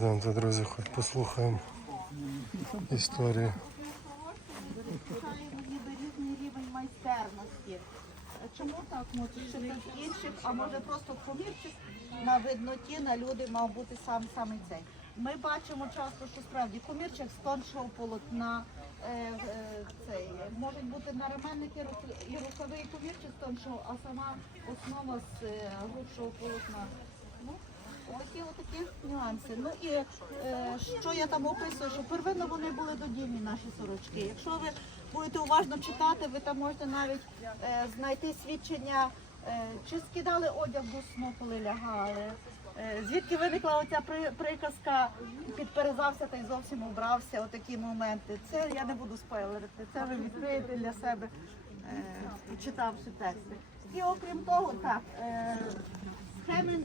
Йдемте, друзі, хоч послухаємо історію. Чому так? Може, що хтось інших, а може просто помірчик на видноті, на люди мав бути сам саме цей. Ми бачимо часто, що справді комірчик з тоншого полотна, е, е, цей, можуть бути наременники рук- і рукави комірчик з тоншого, а сама основа з е, грубшого полотна. Ну, Такі отакі нюанси. Ну і е, що я там описую, що первинно вони були додільні наші сорочки. Якщо ви будете уважно читати, ви там можете навіть е, знайти свідчення, е, чи скидали одяг до сну, коли лягали. Е, звідки виникла оця при- приказка підперезався та й зовсім убрався, отакі моменти. Це я не буду спойлерити, це ви відкриєте для себе, е, читавши тексти. І окрім того, так, е, схеми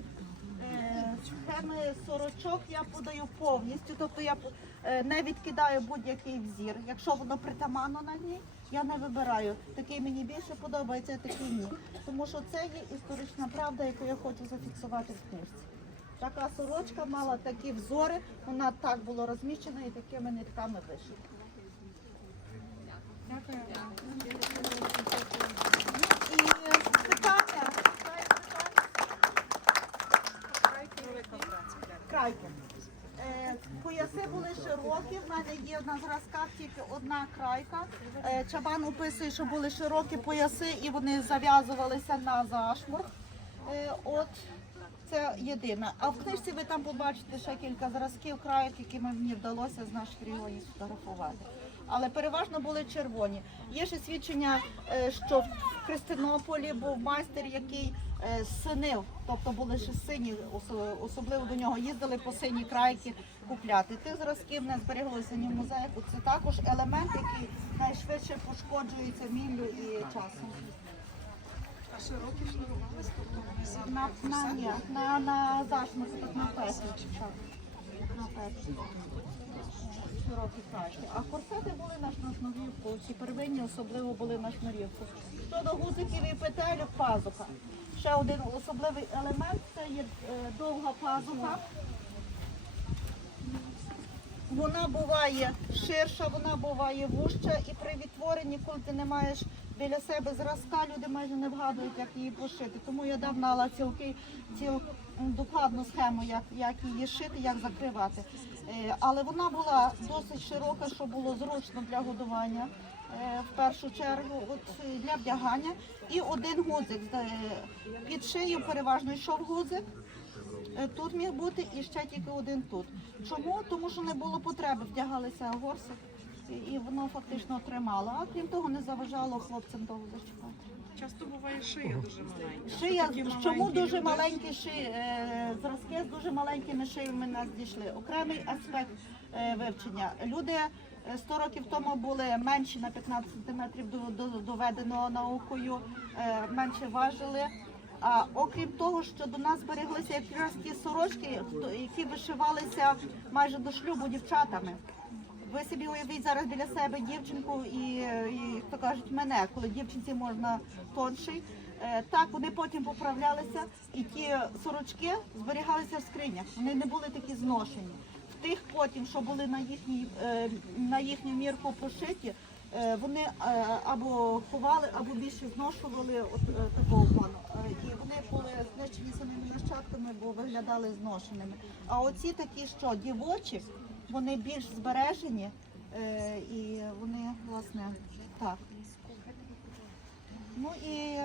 Схеми сорочок я подаю повністю, тобто я е, не відкидаю будь-який взір. Якщо воно притаманно на ній, я не вибираю. Такий мені більше подобається, а такий ні. Тому що це є історична правда, яку я хочу зафіксувати в книжці. Така сорочка мала такі взори, вона так була розміщена і такими нитками вишита. І питання, крайки. Е, Пояси були широкі. В мене є на тільки одна крайка. Е, Чабан описує, що були широкі пояси і вони зав'язувалися на зашморг. Е, От це єдине. А в книжці ви там побачите ще кілька зразків крайок, які мені вдалося з наших регіонів сфотографувати. Але переважно були червоні. Є ще свідчення, е, що в Христинополі був майстер, який синив, тобто були ще сині, особливо до нього їздили по сині крайки купляти. Тих зразків не збереглося ні в музеях. Це також елемент, який найшвидше пошкоджується міллю і часом. А широкі шнурувались, тобто вони На, на, ні, на, на зашморг, так на петлі. Так, на петлі. Широкі кращі. А корсети були на шнурівку. Ці первинні особливо були на шнурівку. Щодо гузиків і петель, пазуха. Ще один особливий елемент це є е, довга пазуха. Вона буває ширша, вона буває вужча, і при відтворенні, коли ти не маєш біля себе зразка, люди майже не вгадують, як її пошити. Тому я давнала цілки, ціл докладну схему, як, як її шити, як закривати. Е, Але вона була досить широка, що було зручно для годування. е, В першу чергу, от е, для вдягання, і один гудзик Е, під шию переважно йшов гудзик, Е, Тут міг бути і ще тільки один тут. Чому? Тому що не було потреби, вдягалися горси і- воно фактично тримало. А крім того, не заважало хлопцям довго зачіпати. часто буває шия дуже маленька. Шия, чому дуже маленькі ши, е, зразки з дуже маленькими шиями нас дійшли. Окремий аспект е, вивчення. Люди е, 100 років тому були менші на 15 сантиметрів до, до, доведено наукою, е, менше важили. А окрім того, що до нас збереглися якраз ті сорочки, які вишивалися майже до шлюбу дівчатами. Ви собі уявіть зараз біля себе дівчинку і, і хто кажуть мене, коли дівчинці можна тонший. Е, Так, вони потім поправлялися, і ті сорочки зберігалися в скринях. Вони не були такі зношені. В тих потім, що були на їхній е, на їхню мірку пошиті, е, вони або ховали, або більше зношували от такого плану. І вони були знищені самими нащадками, бо виглядали зношеними. А оці такі, що дівочі, вони більш збережені е, і вони власне так. Ну і,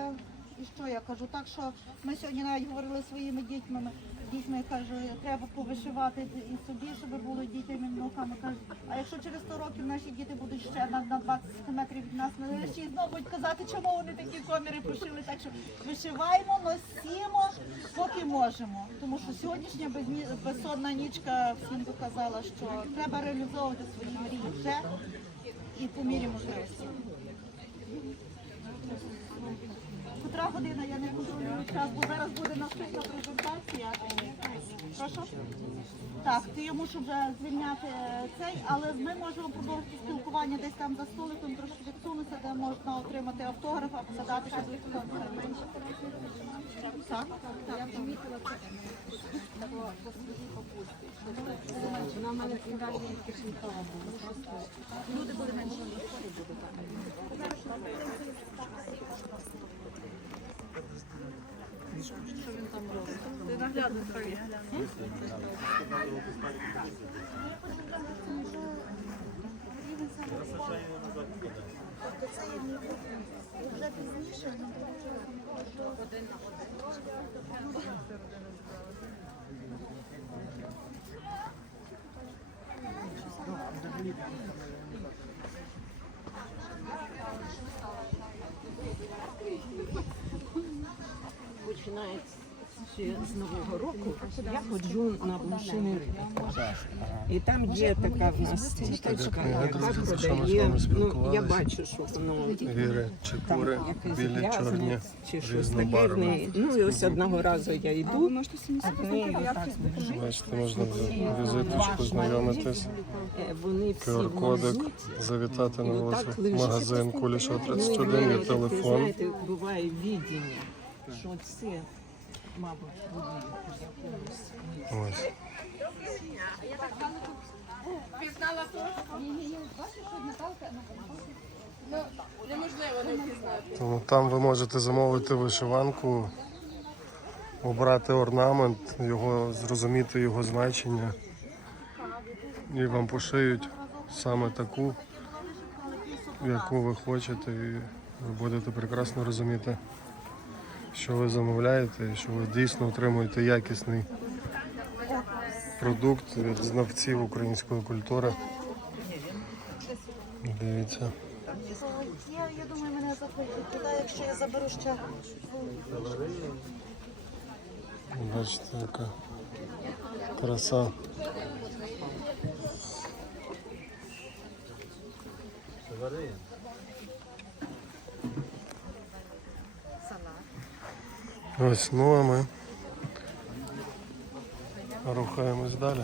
і що я кажу? Так що ми сьогодні навіть говорили своїми дітьми. Дітьми я кажу, треба повишивати і собі, щоб було дітям і внукам. Кажуть, а якщо через 100 років наші діти будуть ще на, на 20 сантиметрів від нас, нарешті знову будуть казати, чому вони такі коміри пошили. Так що вишиваємо, носімо, поки можемо. Тому що сьогоднішня безні- безсонна нічка всім доказала, що треба реалізовувати свої мрії вже і по мірі можливості. Котра година я не контролюю час, бо зараз буде наступна презентація. Прошу? Так, то я мушу вже звільняти е, цей, але ми можемо продовжити спілкування десь там за столиком, трошки відсунутися, де можна отримати автограф або задати щось Так, так. Я по своїй бабусі. Починається ще з Нового року, я ходжу на блошиний ринок. І там є така в нас тіточка, яка продає, ну, я бачу, що воно там кури, якийсь білі, чорні, чи щось таке в різнобарвні. неї. Ну і ось одного разу я йду, а в неї Бачите, можна взяти візиточку, знайомитись, е, вони всі QR-кодик, мазуті. завітати на вулицю, лежить. магазин Кулішова Ну, і 31, в є телефон. Знаєте, буває відіння, що це, мабуть, буде якомусь. Ось. Тому там ви можете замовити вишиванку, обрати орнамент, його, зрозуміти його значення. І вам пошиють саме таку, яку ви хочете, і ви будете прекрасно розуміти, що ви замовляєте, що ви дійсно отримуєте якісний продукт від знавців української культури. Дивіться. Я, я думаю, мене заходять туди, якщо я заберу ще. Бачите, яка краса. Ось, ну а ми рухаємось далі.